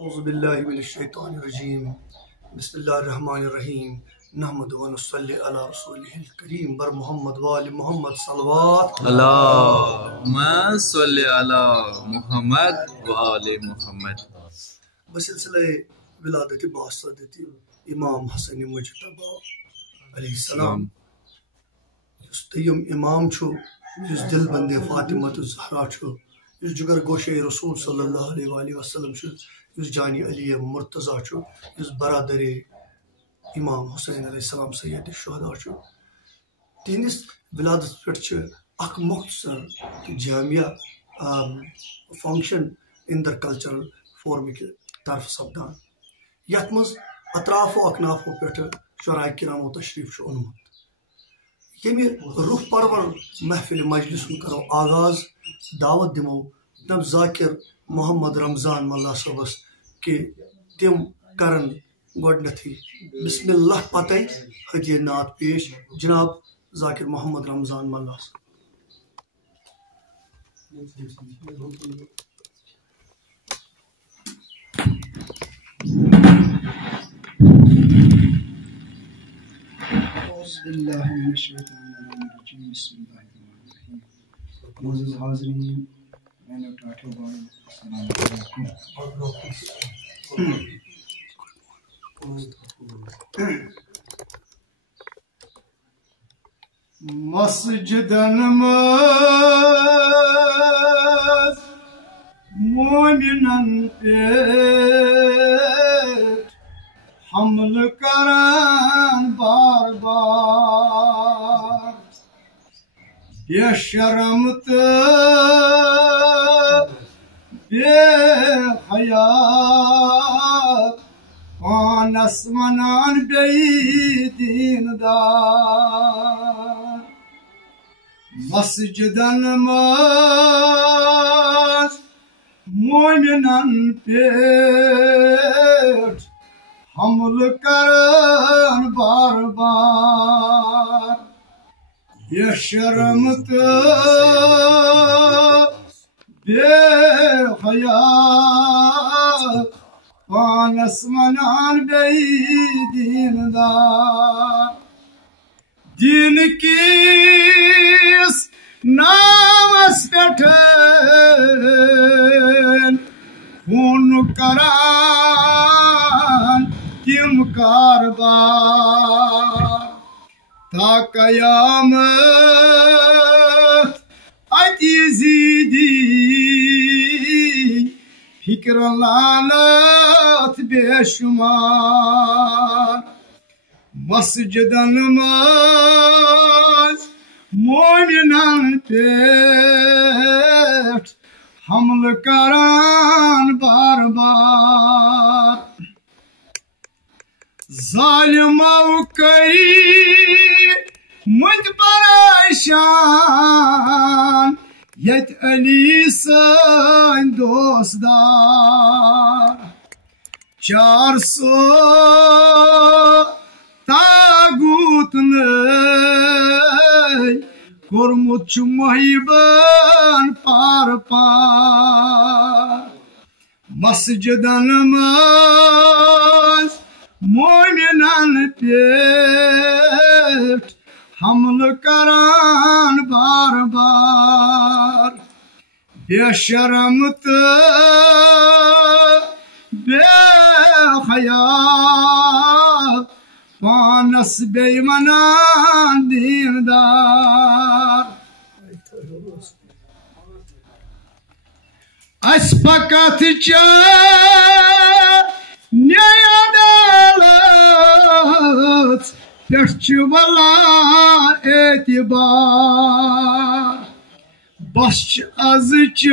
اعوذ باللہ من الشیطان الرجیم بسم اللہ الرحمن الرحیم نحمد و نصلی علی رسولہ الکریم بر محمد وآل محمد صلوات اللہم صلی علی محمد وآل محمد. بسلسلہ ولادت باسطت امام حسن مجتبی علیہ السلام اس تیم امام چھو اس دل بند فاطمہ الزہرا چھو اس جگر گوشے رسول صلی اللہ علیہ وآلہ وسلم چھو اس جانی علی مرتضی چھو اس برادر امام حسین علیہ السلام سید الشہداء چھو تینس ولادت پر چھو اک مختصر جامعہ فنکشن اندر کلچرل فورم کی طرف سپدان یت مز اطراف و اکناف پہ شرائع کرام و تشریف اونمت یمہ روح پرور محفل مجلس کرو آغاز دعوت دمو جناب ذاکر محمد رمضان ملا صبس کہ تم کرن گۄڈنیتھٕے بسم اللہ پتہ ہدیہ نعت پیش جناب ذاکر محمد رمضان ملا اعوذ باللہ من الشیطان الرجیم بسم اللہ الرحمن الرحیم. معزز حاضرین میں نے ٹاٹھے بھائی السلام علیکم. مسجدن مز مومنن پیٹ حمل کرن بار بار بے شرم تو بے حیا پانس ونان بیٚیہِ دیندار مسجدن مز مومنن پیٹ حمل کرن بار بار بے شرم تو بے حیا پانس ونان بیٚیہِ دیندار دین کِس نامس پٮ۪ٹھ خوٗن کران تِم کاربار تا قیامت اَتہِ زیٖدی فکر لعنت بے شمار مسجدن مز مومنن پیٹھ حمل کران بار بار ظالمو کٔرۍمٕتۍ پریشان یت علی سن دوستدار 400 تاغوت نٔے کوٚرمُت چھُ محبن پار پار مسجدن مز مومنن پیٹھ حمل کران بار بار بے شرم تو بے حیا پانس بیٚیہِ ونان دیندار اس فقط عدالت پٮ۪ٹھ چھُ واللہ اعتبار بس چھِ ازچہِ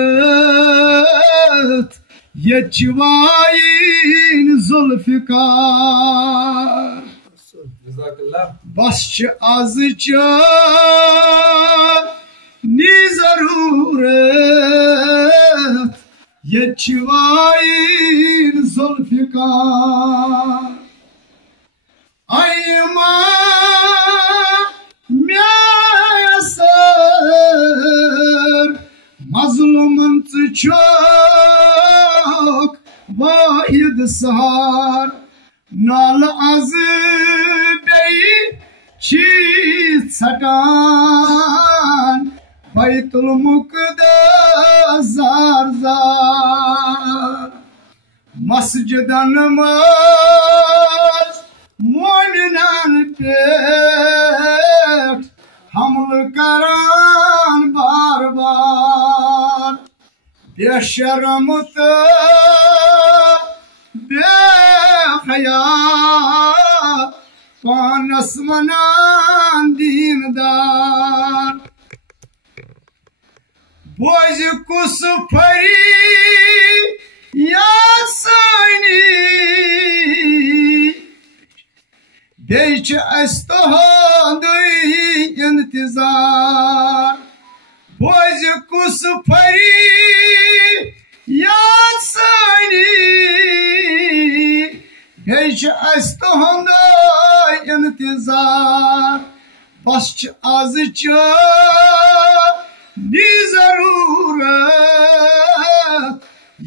ضروٗرت ییٚتہِ چھِ وایِنۍ ذوالفقار بس چھِ ازچہِ ضروٗرت ییٚتہِ چھِ وایِنۍ ذوالفقار ایما میسر مز مظلومن چھوک واحد سہار نال از بیئی چیز ژھٹان بیت المقدس زار زار مسجدن مز مومنان پیٹھ حمل کران بار بار بے شرم تو بے حیا پانس ونان دیندار بوزِ کُس فریاد سانی بیٚیہِ چھِ اَسہِ تُہُنٛدُے انتظار بوزِ کُس فریاد سانی بیٚیہِ چھِ اَسہِ تُہُنٛدُے انتظار بس چھِ آز چٲنی ضروٗرت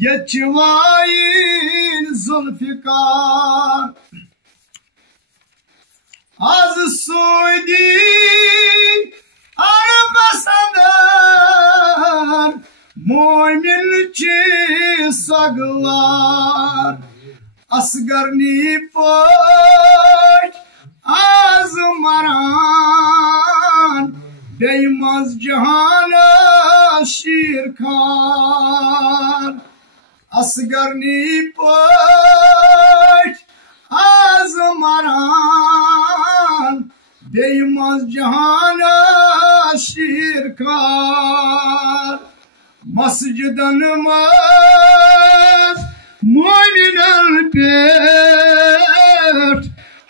ییٚتہِ چھِ وایِنۍ ذوالفقار آز سعودی عربس اندر مومن چھِ سگوار اصغرنی پٲٹھۍ آز مران بیٚیہِ منٛز جہانس شیٖر خان اصغرنی پٲٹھۍ آز مران بیٚیہِ منٛز جہانس شیٖر خان مسجدن منٛز مومنن پیٹھ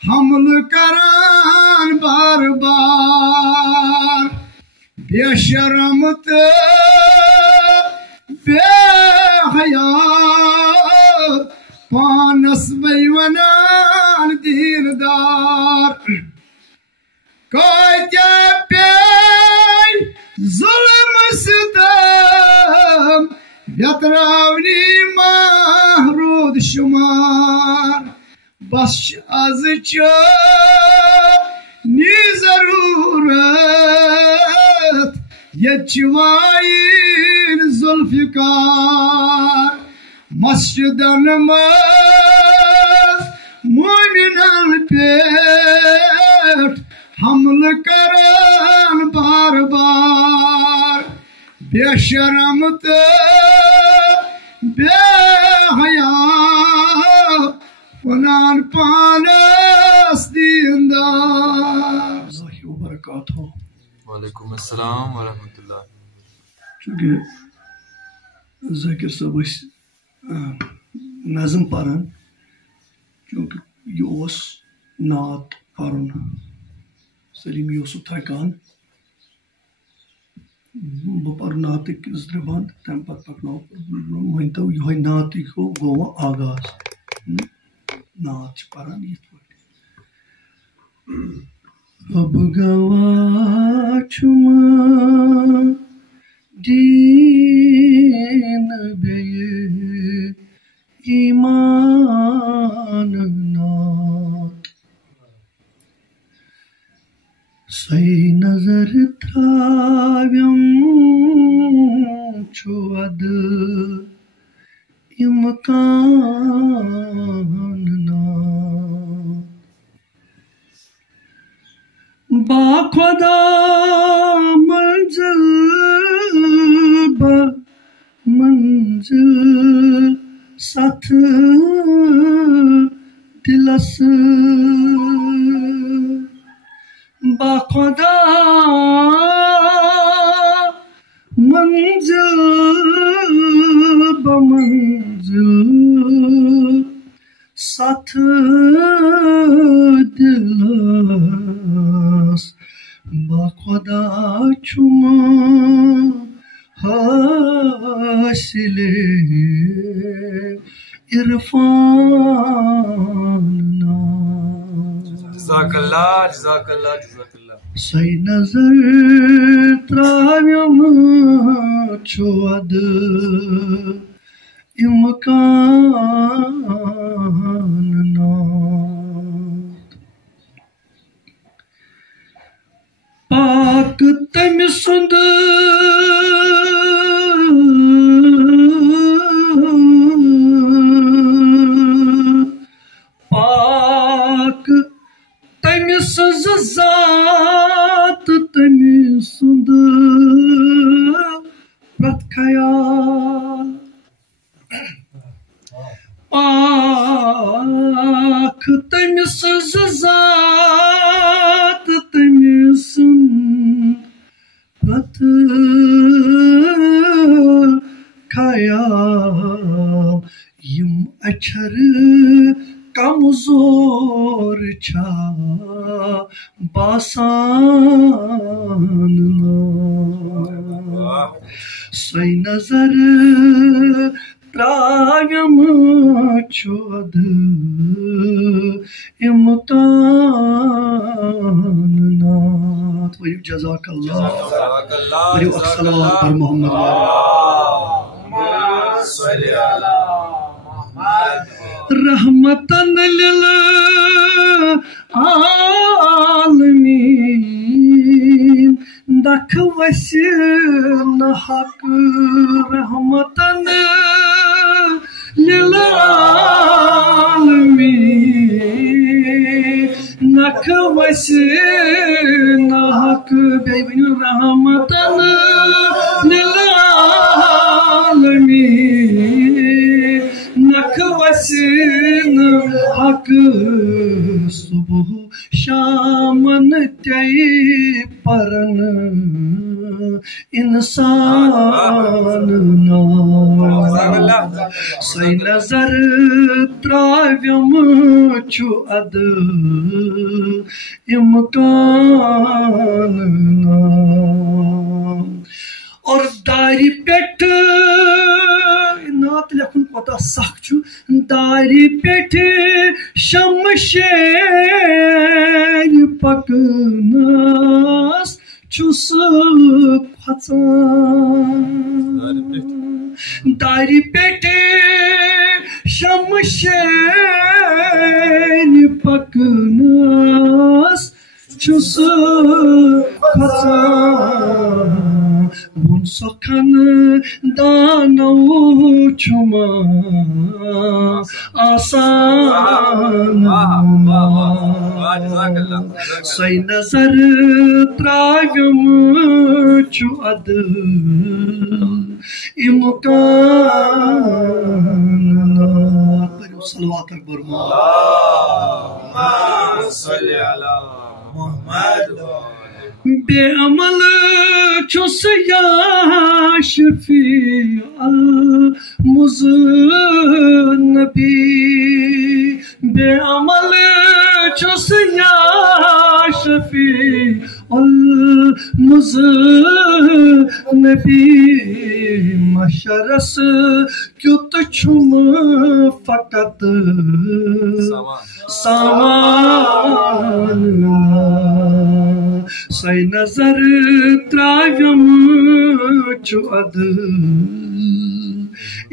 حمل کران بار بار بے شرم تہٕ بے حیا پانس بیٚیہِ ونان دیندار کۭتیاہ پیٚیہِ ظُلم ستم ویتراونی ماہ روٗد شُمار بس چھِ آز چٲنی ضروٗرت ییٚتہِ چھِ وایِنۍ ذوالفقار مسجدن منٛز مومنن پیٹھ حمل کران بار بار بے شرم تہٕ بے حیا ونان پانس دیندار اللہ وبرکاتہ وعلیکم السلام ورحمۃ اللہ. چونکہ ذاکر صٲب ٲسۍ نظم پران چونکہ یہ اوس نعت پرُن سلیٖم یہِ اوسُکھ تھکان بہٕ پرٕ نعتٕکۍ زٕ ترٛےٚ بند تمہِ پتہٕ پکناو مٲنۍتو یِہوے نعتٕے گوٚو وۄنۍ آغاز نعت چھِ پران یِتھ پٲٹھۍ اب گواہ چھُم دیٖن بیٚیہِ ایٖمان نعت سۄے نظر تھاوٮ۪م چھُ اَدٕ اِمکان نعت با خۄدا منزل منزل سَتھ دِلس با خۄدا منزل بمنزل سَتھ دِلس با خۄدا چھُم حٲصِلِ عرفان نعت. جزاک اللہ جزاک اللہ جزاک اللہ. Say nazar travim chuad imkan naat Pak tami Pak tami zat tami sundar prat khayal Pak tami zat tami sundar prat khayal yim achar kamzor cha basan Say nazar travim chod imkan naat Wa jazakallah Wa salawat par Muhammad Rahmatan lil alamin Dakhwasin haq rahmatan lil alamin Dakhwasin haq Beybenin rahmatan lil alamin Nakwasin hak subuh shaman tey paran insan na Say nazar travim chuad imkan na Or dari pet naat lekhun pata sakh chu dari pet shamsher paknas chus khatsan dari pet shamsher paknas chus khatsan Bun sokhan danav chuma asan Say nazar travim chuad imkan naat Salawat akbar Allahumma salli ala Muhammad Be'amal chus ya shafi al-muzannabi Be'amal chus ya shafi al-muzannabi Mahşeres kyut çum fakat saman Say nazar travim chuad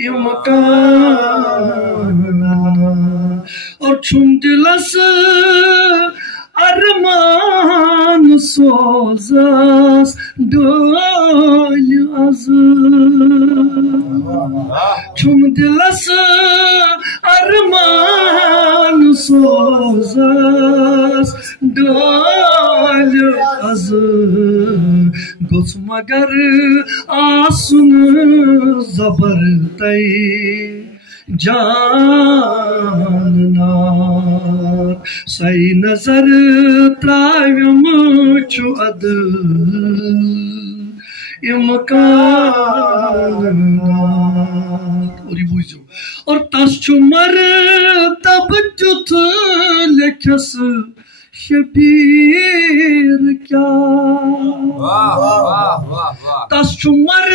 imkan Aur chum dilas arman sozas dol az Chum dilas arman sozas dol az Gots magar asun zabar tay Janat Say nazar travim chuad imkan naat Aur tas chumar tab jut lekhas şebir kya Tas chumar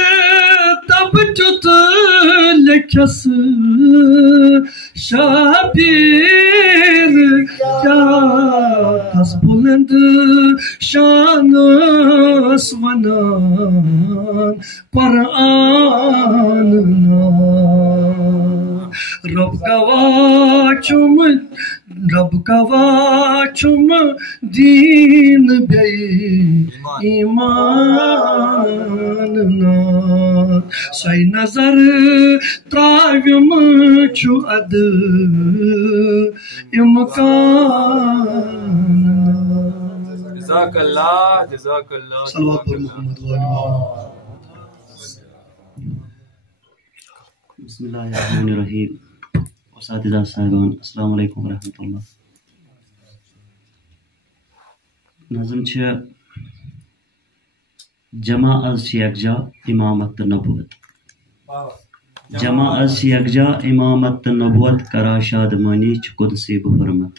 tab jut lekhas şebir kya Tas bulend şan رب گواہ چم دین بے ایمان نا سوی نظر تراویم چھو اد امکان جزاک اللہ جزاک اللہ صلوات پر محمد بسم اللہ الرحمن الرحیم اساتذہ صاحبان السلام علیکم ورحمۃ اللہ. نظم چھ جمع از چھ یکجا امامت تہ نبوت. جمع از چھ یکجا امامت تہ نبوت کرا شادمانی چھ قدسی بحرمت.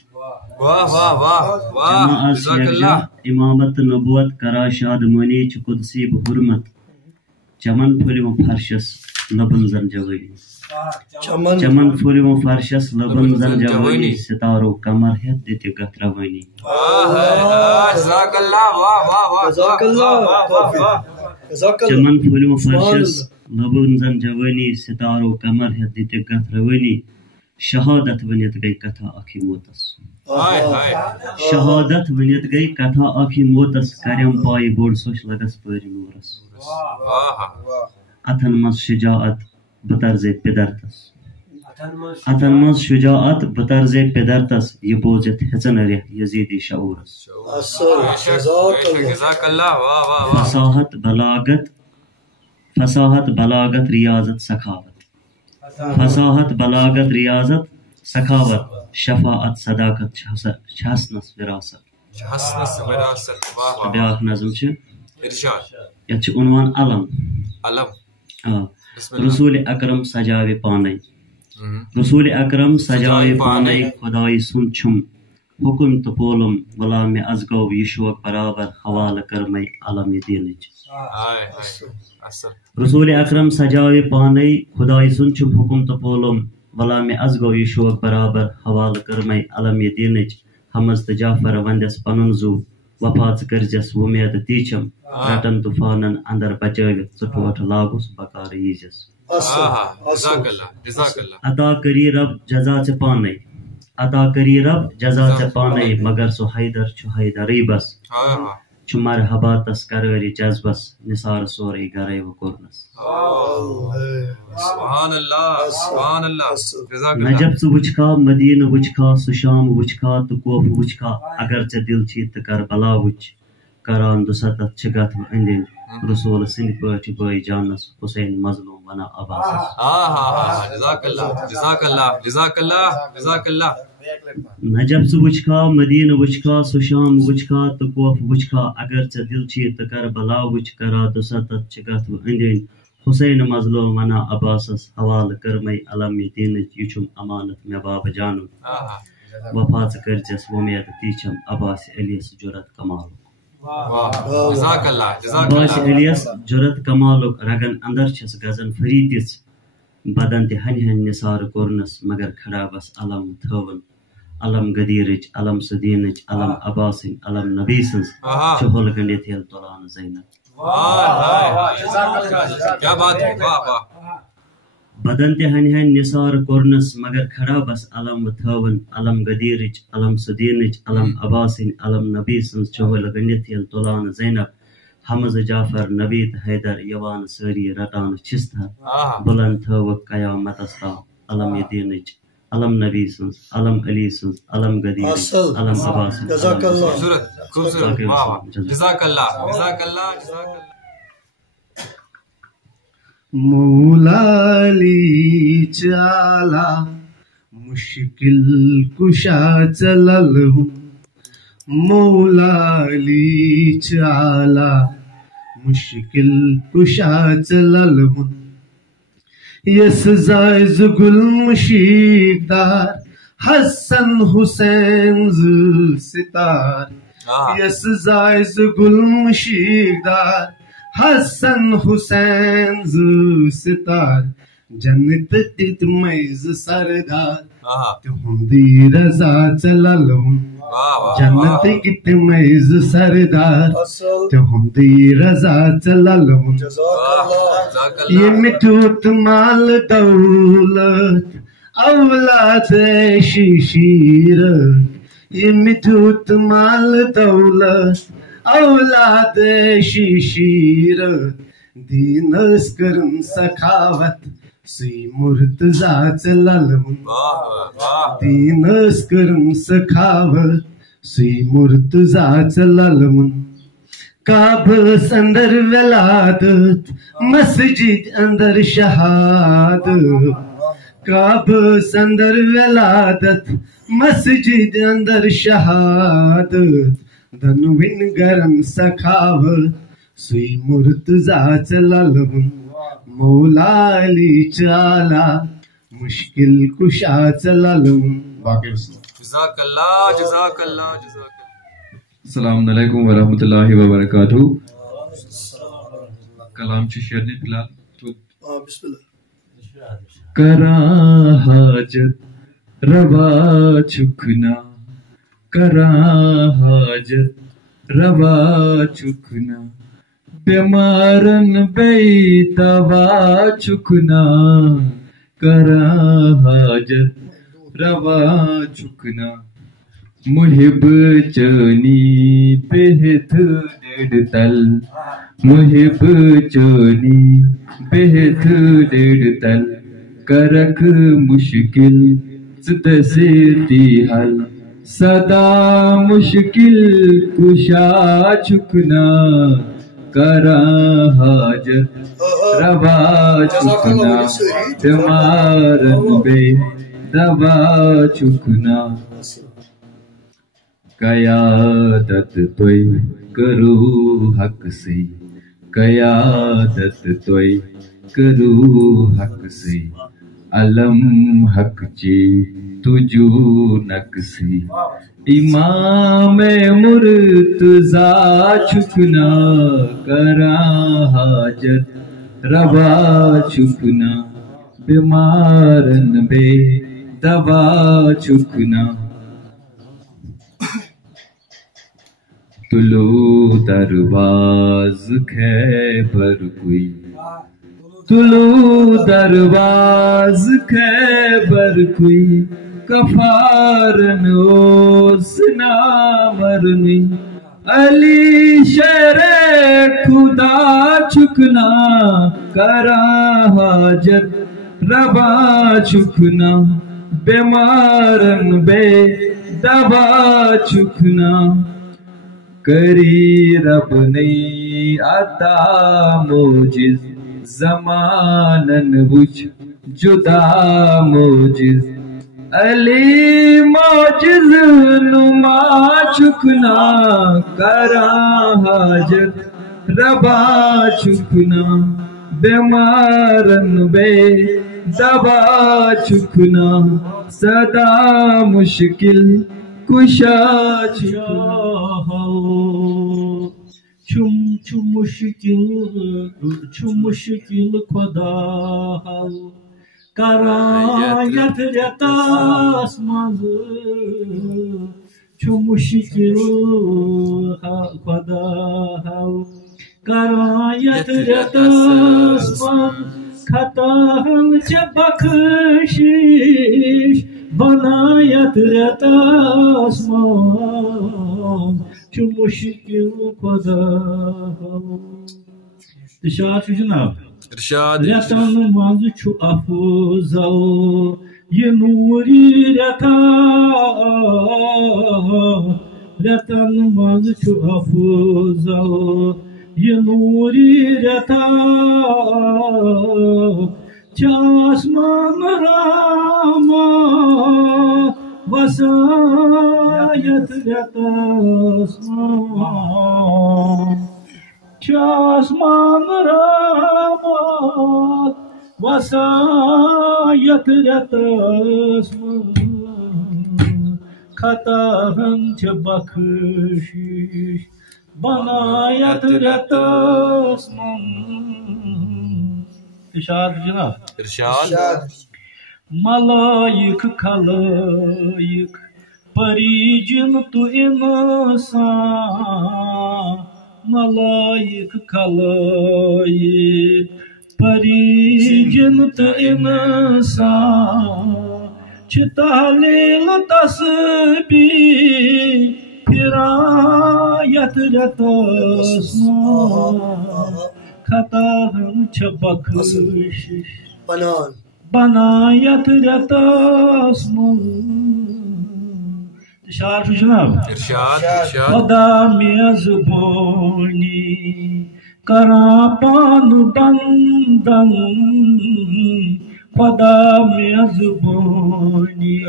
واہ واہ واہ واہ جمع از چھ جزاک یکجا اللہ امامت تہ نبوت کرا شادمانی چھ قدسی بحرمت. چمن پھلیو فرشس لبن زن جوانی. چمن پھلیو فرشس لبن زن جوانی ستارو کمر ہیت دتہ گت روانی. جزاک اللہ واہ واہ واہ جزاک اللہ چمن پھلیو فرشس لبن زن جوانی ستارو کمر ہیت دتہ گت روانی. شہادت ونیت گئی کتھا اکھی موتس. ہائے ہائے شہادت ونیت گئی کتھا اکھی موتس کرم پائی بوڑ سوش لگس پیر نورس. واہ اتھن مز شجاعت بطرز پدرتس. اتھن مز شجاعت بطرز پدرتس یہ بوزت ہچن رہ یزیدی شعورس. جزاک اللہ واہ واہ واہ فصاحت بلاغت ریاضت سخاوت. فصاحت بلاغت ریاضت سخاوت شفاعت صداقت چھسنس وراثت. حسنس وراثت واہ واہ بیاکھ نظم چھ ارشاد یت چھ عنوان علم. علم بسم اللہ رسول اکرم سجاوے پانے. رسول اکرم سجاوے پانے خدائی سن چھم حکم تو پولم غلام از گو یہ شوق برابر حوالہ کر میں علم دینچ. ہائے ہائے اصل رسول اکرم سجاوے پانے خدائی سن چھم حکم تو پولم غلام از گو یہ شوق برابر حوالہ کر میں علم دینچ. حمز تو جعفر وندس پنن زو وفا ژٕ کٔرزٮ۪س وُمید تیٖچھم رٹن طوفانن اندر بچٲوِتھ ژٕ ٹوٹھ لاگُس بکار ییٖزٮ۪س. جزاک اللہ جزاک اللہ عطا کری رب جزا ژےٚ پانے. عطا کری رب جزا ژےٚ پانے مگر سُہ حیدر چھُ حیدرٕے بس. چھُ مرحبا تس کرٲری جذبس نثار سورُے گرے وۄنۍ کوٚرنس. سبحان اللہ سبحان اللہ جزاک اللہ نجب ژٕ وٕچھکھا مدیٖنہٕ وٕچھکھا سُہ شام وٕچھکھا تہٕ کوفہٕ وٕچھکھا اگر ژےٚ دل چھی تہٕ کر بلا وٕچھ. کران 200 چھِ گتھٕ أنٛدۍ أنٛدۍ رسول سٕنٛدِ پٲٹھۍ بٲے جانس حسین مظلوم ونان عباسس. جزاک اللہ جزاک اللہ جزاک اللہ جزاک اللہ نجب ژٕ وٕچھکھا مدیٖنہٕ وٕچھکھا سُہ شام وٕچھکھا تہٕ کوفہٕ وٕچھکھا اگر ژےٚ دل چھی تہٕ کر بلا وٕچھ. کران 200 چھِ گتھٕ أنٛدۍ أنٛدۍ حسین مظلوم ونان عباسس حوالہٕ کٔر مے علم دینٕچ یہ چھُم امانت مےٚ بابا جانُن. وفا ژٕ کٔرزٮ۪س وُمید تیٖچھم عباس علیس جُرت کمالُک. جزاک اللہ جزاک عباس اللہ علیس جُرت کمالُک رگن اندر چھس غزن فری دِژ بدن تہِ ہنہِ ہنہِ نثار کوٚرنس مگر کھڑا بس علم تھٲوٕن. علم غدیرٕچ علم سدیٖنٕچ علم عباسٕنۍ علم نبی سٕنٛز چھُ ہُل گٔنڈِتھ ییٚلہِ تُلان زینب. کیا بات ہے واہ واہ بدن تہِ ہنہِ ہنہِ نثار کوٚرنس مگر کھڑا بس علم تھٲوٕن. علم غدیرٕچ علم سدیٖنٕچ علم عباسٕنۍ علم نبی سٕنٛز چھُ ہُل گٔنڈِتھ ییٚلہِ تُلان زینب. حمز جعفر نبی تہٕ حیدر یِوان سٲری رٹان چھِس تھر بلند تھٲوٕکھ قیامتس تام علم دینٕچ علم نبی سٕنٛز علم علی سٕنٛز علم غدیرٕچ علم عباسٕنۍ. خوبصورت خوبصورت واہ واہ جزاک اللہ جزاک اللہ جزاک اللہ مولا علی چالا مشکل کشا چلل ہوں. مولا علی چالا مشکل کشا چلل ہوں. یس زائز گل مشیق دار حسن حسین ز ستار. یس زائز گل مشیق دار حسن حسین ز ستار. جنت دت میز سردار تہندی رضا چلل ہوں. جنت دت میز سردار تہندی رضا چلل ہوں. یہ مٹوت مال دولت اولاد شیشیر یم دیوت مال دولت اولاد شیشیر دینس کرن سخاوت سی مرتضی چلالون دینس کرن سخاوت سی مرتضی چلالون کعبس اندر ولادت مسجد اندر شہادت کعبس اندر ولادت مسجد اندر شہادت دنوین گرم سخاوت سی مرتضی چلالون مولا علی چالا مشکل کشا چلالون باقی جزاک اللہ جزاک اللہ جزاک اللہ. السلام علیکم ورحمۃ اللہ وبرکاتہ. کلام چھ شیرنی فلحال بسم اللہ. کراں حاجت روا چکنا کراں حاجت روا چکنا بیمارن بے دوا چکنا کراں حاجت روا چکنا محب چانی بہت ڈیڑھ تل محب چانی بہت ڈیڑھ تل کرک مشکل ستسیتی حل صدا مشکل کشا چکنا کراں حاجت روا چکنا بیمارن بے دوا چکنا قیادت توئی کرو حق سے قیادت توئی کرو حق سے علم حق چی تجو نک سے امام مرتضی چکنا کراں حاجت روا چکنا بیمارن بے دوا چکنا طلوع درواز خیبر کوئی طلوع درواز خیبر کوئی کفارن اوس نامرنی علی شیر خدا چکنا کراں حاجت روا چکنا بیمارن بے دوا چکنا کری رب نے عطا موجز زمانن وچ جدا موجز علی موجز نما چکنا کراں حاجت روا چکنا بیمارن بے دوا چکنا صدا مشکل کشا چکنا چھو مشکل خدا حل کراں یتھ ریتس مز چھو مشکل خدا حل کراں یتھ ریتس مز خطاہم چھ بخشش بنا یتھ ریتس مز چھو مشکل خدا ارشاد چھو جناب ارشاد ریتن مز چھو افضل یہ نوری ریتا ریتن مز چھو افضل یہ نوری ریتا چاسمان رحمت وسایت ریتس چاسمان رحمت وسایت ریتس خطا ہم چھ بخشش بنایت ریتس ارشاد جناب ارشاد ملائک خلائق پری جن تو انسان ملائک خلائق پری جن تو انسان تحلیل تسبیح پھرایت رتس خطا چھ بخشش بنایت رتس اشار شو جناب ارشاد خدا میزبانی کرا پان بندن خدا میزبانی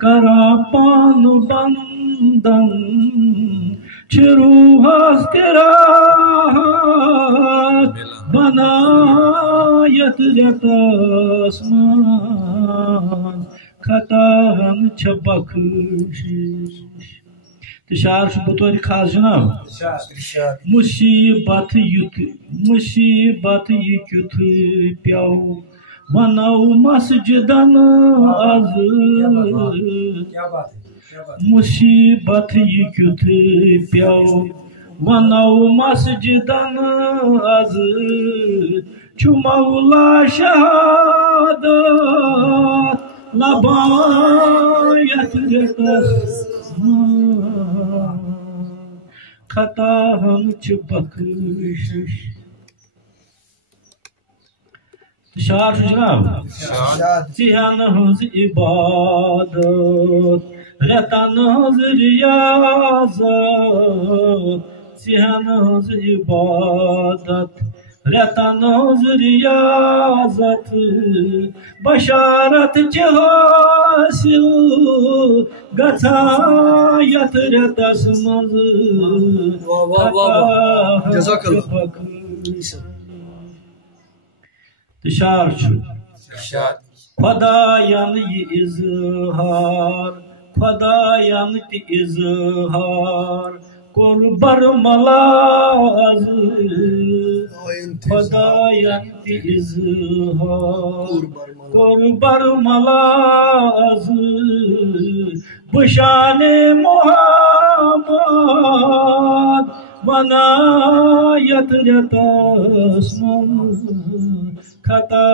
کرا پان بندن چروحس کراحت بنایت رتسمان خطا چھ بخشش تشار شو بطور خاص جناب مصیبت یت پیو ونو مسجدن از مصیبت یت پیو ونو مسجدن از چو مولا شہادت لبایت خطا چھ بخشش اشار جناب ذہن ہنز عبادت رتن ہنز ریاضت ذہن ہنز عبادت رتن ہنز ریاضت بشارت چھ حاصل گژھایت رتس منز جزاک اللہ تشار چھو ارشاد خدایان یہ اظہار خدایان تی اظہار کور برملاز خدایان تی اظہار کور برملاز بشان محمد ونایت رتس خطا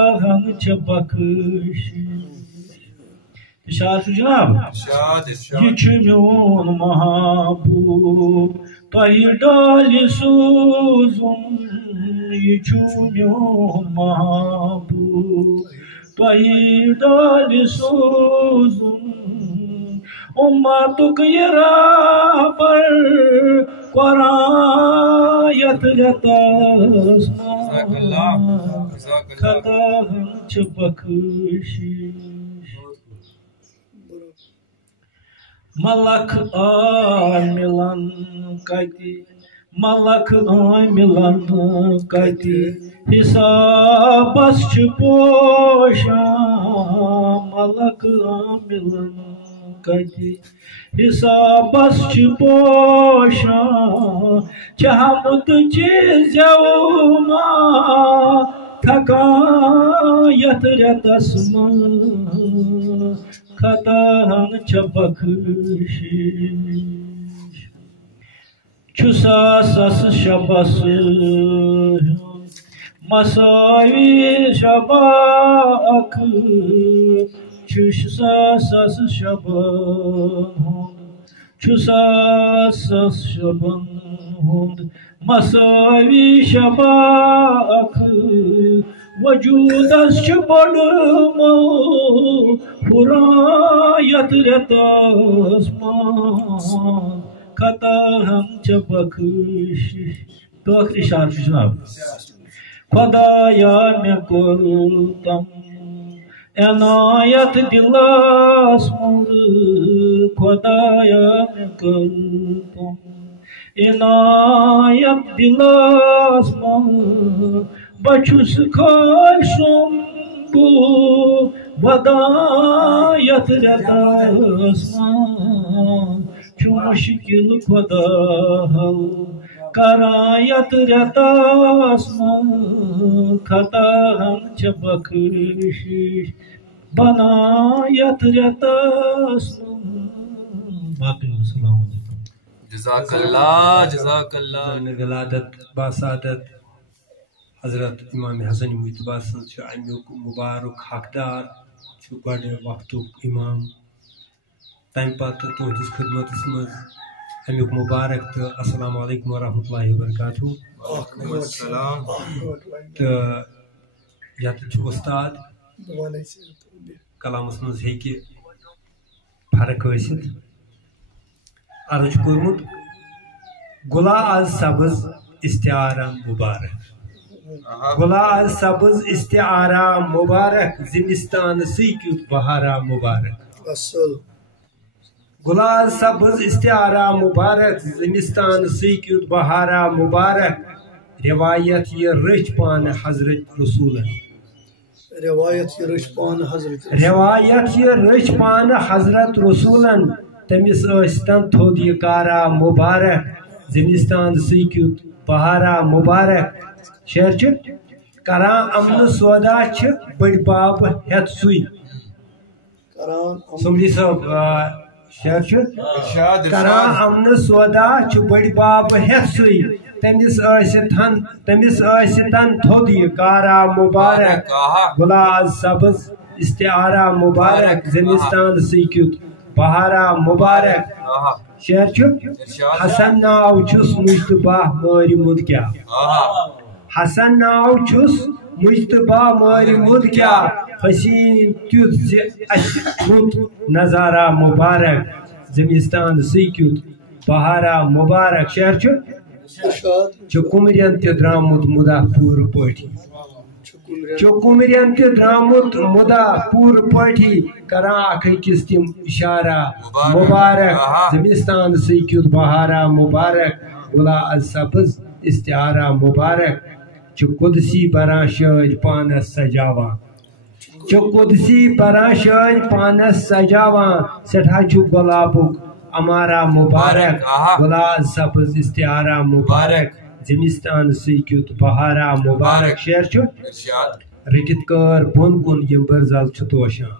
چھ بخشش اشار شو جناب یہ چھ میون محبوب تۄہہِ ڈالہِ سوزُن یہ چھ میون محبوب تۄہہِ ڈالہِ سوزُن امتک یہ رابر قرآن یت رتس خطا چھ بخشش ملک عاملن کتی ملک عاملن کتی حسابس چھ پوشان ملک عاملن کتی حسابس چھ پوشان چہمت چیزیوما تھکایت رتس خطا چھ بخشش چھ ساسس شبس مساوی شباک چھ ساسس شبن چھ ساسس شبن مساوی شباک وجودس چھ بڑمو پرایت رتس خطا چھ بخشش تو آخری اشار جناب خدایا مے کور تم عنایت دلس منز خدایا مے کور تم عنایت دلس منز بچھس خواہشم بو بدایت رتس چھ مشکل خدا حل کرایت رتس خطا چھ بخشش بنایت رتس باقی السلام علیکم جزاک اللہ ولادت باسعادت حضرت امام حسن مجتبی سن امیک مبارک حقدار گۄڈٕ وقتُک اِمام تَمہِ پتہٕ تُہنٛدِس خدمتس منٛز امیُک مُبارک تہٕ السلام علیکم ورحمۃ اللہ وبرکاتہ تہٕ یتھ چھُ اُستاد کلامس منٛز ہیٚکہِ فرق ٲسِتھ عرض چھُ کوٚرمُت گُلا از سبز استعارہ مبارک گُلا از سبز استعارہ مبارک زمستان سی کیُتھ بہارا مبارک گُلا از سبز استعارہ مبارک زمستان سی کیُتھ بہارا مبارک روایت یہ رچ پان حضرت رسولن روایت یہ رچ پان حضرت رسولن تمس ٲسۍتن تھوٚد یہِ کارا مبارک زمستان سی کیُتھ بہارا مبارک شعر چھُ کران امن سودا چھِ بٔڑۍ باب ہٮ۪تھ سُے سُمبلی صٲب شعر چھُ کران امن سودا چھِ بٔڑۍ باب ہٮ۪تھ سُے تمس ٲسۍتن تھوٚد یہِ کارا مبارک گُلا از سبز استعارہ مبارک زمستان سی کیُتھ بہارا مبارک شعر چھُ حسن ناو چھُس مجتبہ مٲرِمُت کیٛاہ حسن ناو چھُس مجتبہ مٲرِمُت کیٛاہ حسین تیُتھ زِ اَسہِ رُت نظارہ مبارک زمستان سی کیُتھ بہارا مبارک شعر چھُ کُمرٮ۪ن تہِ درٛامُت مُدا پوٗرٕ پٲٹھی کُمرٮ۪ن تہِ درٛامُت مُدا پوٗرٕ پٲٹھی کران اکھ أکِس تِم اِشارہ مبارک زمستان سی کیُتھ بہارا مبارک گُلا از سبز استعارہ مبارک چھُ قُدسی بران شٲدۍ پانس سجاوان سٮ۪ٹھاہ چھُ گۄلابُک امارا مبارک گُلا از سبز استعارہ مبارک زمستان سی کیُتھ بہارا مبارک شعر چھُ رٔٹِتھ کٲر بۄن کُن یِمبٕر زل چھُ توشان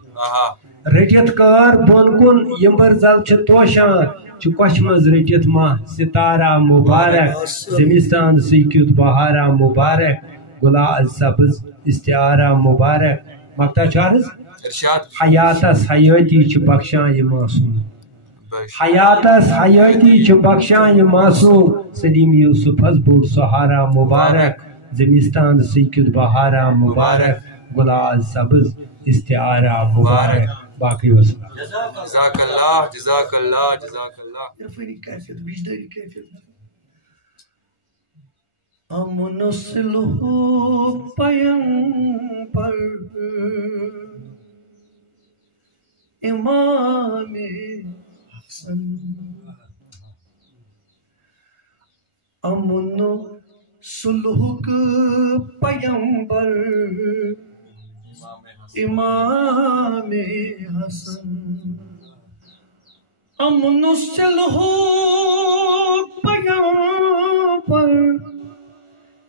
رٔٹِتھ کٲر بۄن کُن یِمبٕر زل چھُ توشان چھُ کۄچھِ منٛز رٔٹِتھ ماہ ستارہ مبارک زمستان سی کیُتھ بہارا مبارک گُلا از سبز استعارہ مبارک مکتا چھُ عرض حیاتس حیٲتی چھُ بخشان یہِ معصوٗم حیاتس حیٲتی چھُ بخشان یہِ معصوٗم سلیٖم یوٗسفس بوٚڑ سہارا مبارک زمستان سی کیُتھ بہارا مبارک گُلا از سبز استعارہ مبارک باقی وسلام جزاک اللہ جزاک اللہ جزاک اللہ عرفانی کیفیت وجدانی کیفیت امن و صلح پیغمبر امام حسن امن و صلح پیغمبر امام حسن امن و صلح پیغمبر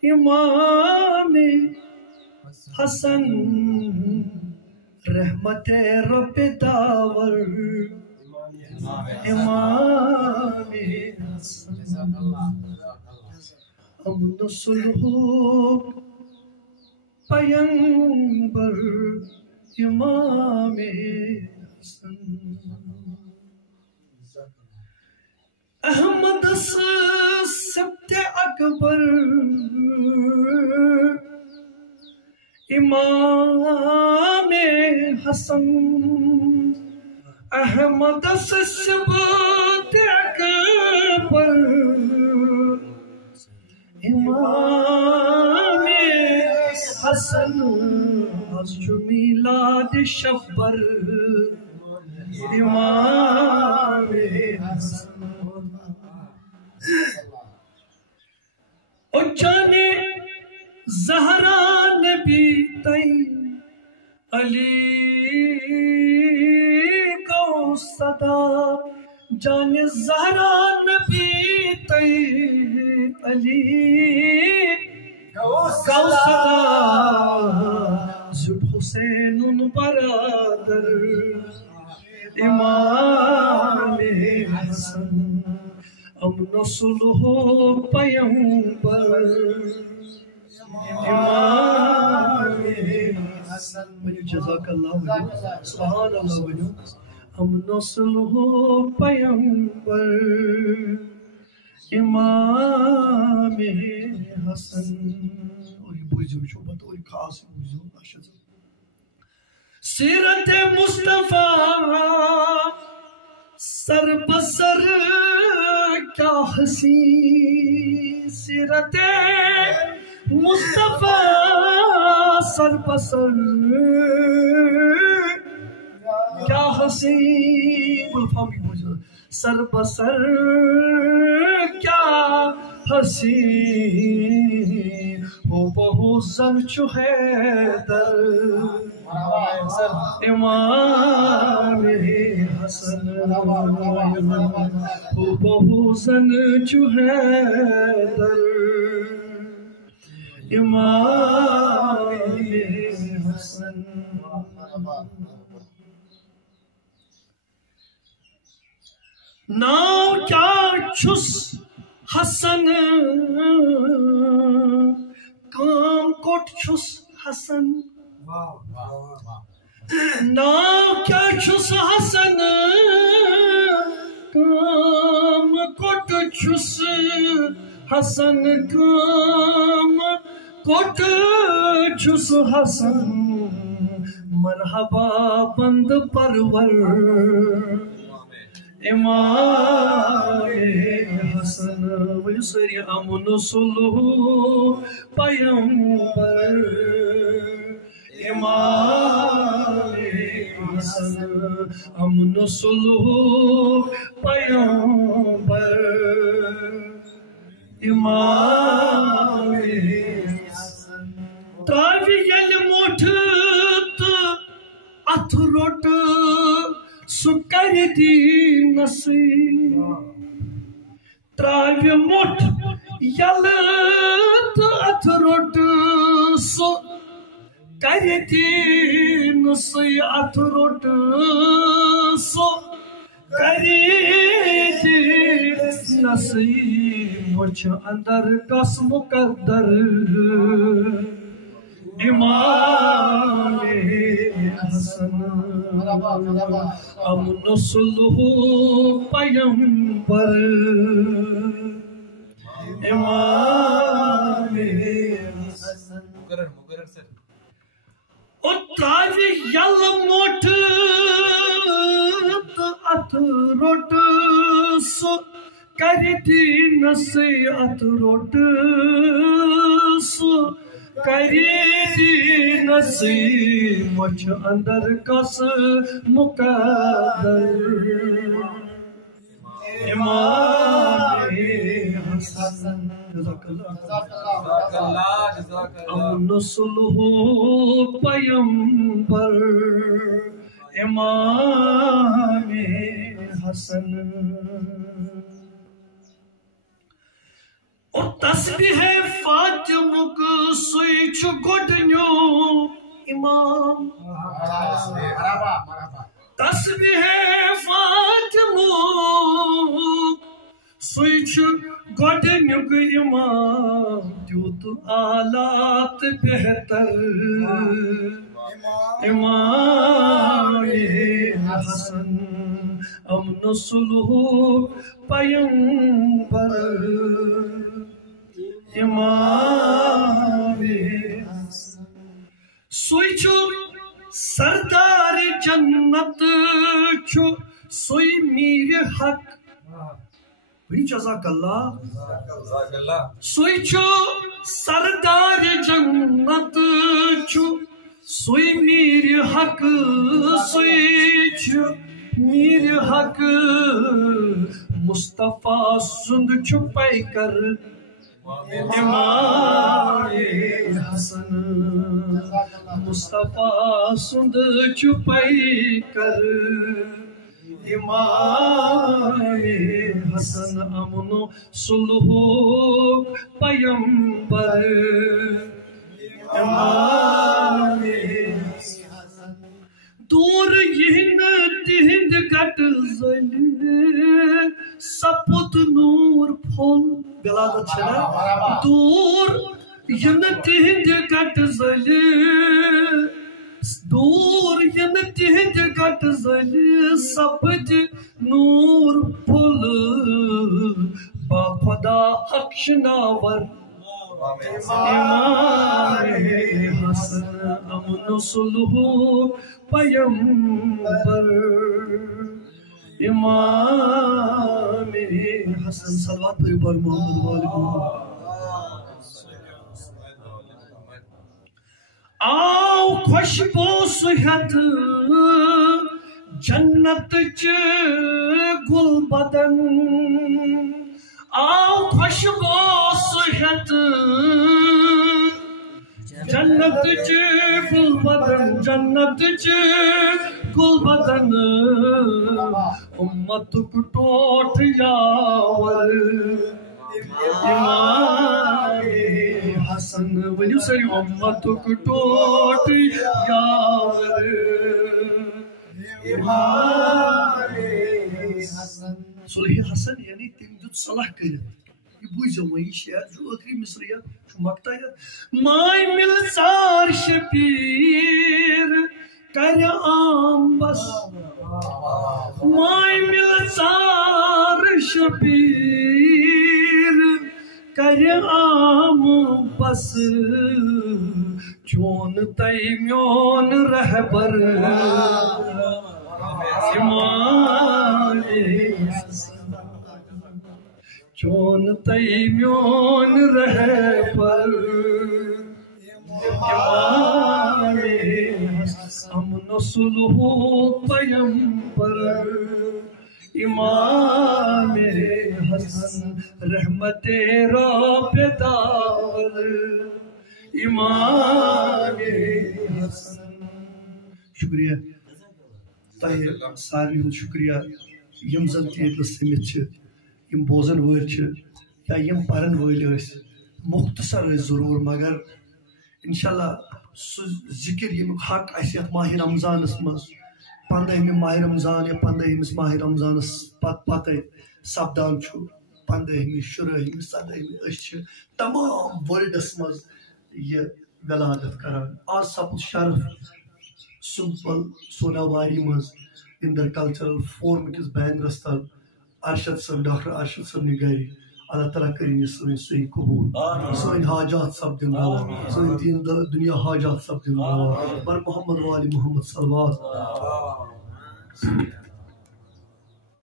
امام حسن رحمت رب داور امام حسن امن و صلح پیغمبر امام حسن احمد سبت اکبر امام حسن احمد سبت اکبر امام حسن از میلاد شبر امام حسن او جانے زہرا نبی تئی علی کو صدا جانے زہرا نبی تئی علی کو صدا زب حسین برادر امام حسن امن و صلح پیغمبر امام جزاک اللہ سبحان اللہ امن صلح پیغمبر امام حسن اور یہ بوجھو شعبت اور خاص بوجھو اشد سیرت مصطفیٰ سر بسر کیا حسین سیرت مصطفیٰ سر بسر کیا حسین بلفامی بوجھو سر بسر کیا حسین ہو بہو زن حیدر امام حسن ہو بہو زن حیدر امام حسن ناو کیا چھس حسن کام کوٹ چھس حسن ناو کیا چھس حسن کام کوٹ چھس حسن کام کوٹ چھس حسن مرحبا بند پرور امام حسن ویسری امن صلح پیغمبر امام حسن امن صلح پیغمبر امام حسن تراوی یل موٹھت اتھ روٹ سکر دی نصیب تراوی موٹ یل اتھ روٹ سکر دی نصیب اتھ روٹ سکر دی نصیب مجھ اندر کس مقدر امام حسن امن صلح پیغمبر امام حسن اور تراوی یل موٹ ات روٹ سو کرتی نسی ات روٹ سو کری نسی مجھ اندر کس مقدر امام حسن امن صلح پیغمبر امام حسن اور تسبیح فاطمک سوئچ گوڑنیو امام تسبیح فاطمک سوئچ گوڑنیو امام دیوت آلات بہتر امام حسن امن صلح پیغمبر امام سوئی چھو سردار جنت چھو سوئی میر حق بڑی جزاک اللہ سوئی چھو سردار جنت چھو سوئی میر حق سوئی چھو میر حق مصطفیٰ سند چھپائی کر امام حسن مصطفیٰ سند چھپائی کر امام حسن امن صلح پیغمبر امام دور یہن تہند گٹ زل سپت نور پھول بلادت چھنا دور یہن تہند گٹ زل دور ین تہند گٹ زلی سپد نور پھل با خدا حق شناور امام حسن امن و صلح پیمبر امام حسن صلوات پر محمد والد محمد آو خوشبو سہت جنت چ گل بدن آو خوشبو سہت جنت چ گل بدن جنت چ گل بدن امت کو ٹوٹ یاور امام حسن ونیو سری امت کو ٹوٹ یاور امام حسن صلح حسن یعنی تم دیت صلاح کرت یہ بوجھو وہی شعر جو آخری مصریہ جو مقطع ہے مائی ملزار شبیر کر عام بس مائی ملزار شبیر کر عام بس چون تی میون رہبر امام حسن چون تی میون رہبر امام حسن امن و صلح پیمبر امام حسن رحمت رب داور امام حسن شکریہ تۄہہِ سارنٕے ہُنٛد شُکریہ یِم زن تہِ ییٚتہِ سٔمِتھ چھِ یِم بوزن وٲلۍ چھِ یا یِم پرن وٲلۍ ٲسۍ مختصر ٲسۍ ضروٗر مگر انشاءاللہ سُہ ذِکر ییٚمیُک حق اَسہِ یَتھ ماہِ رمضانس منٛز 15مہِ ماہِ رمضان یا 15مِس ماہِ رمضانس پتہٕ سپدان چھُ 15مہِ 16مہِ 17مہِ أسۍ چھِ تمام ورلڈس منٛز یہِ ولادت کران آز سپُد شرف سمپل سوناواری منٛز اِندر کلچرل فورم کِس بینرس تل ارشد صٲب ڈاکٹر ارشد صٲبنہِ گرِ اللہ تعالیٰ کٔرِنۍ یہِ سٲنۍ صحیح قبوٗل سٲنۍ حاجات سپدن روا سٲنۍ دیٖن دُنیا حاجات سپدن روا بر محمد وآل محمد صلوات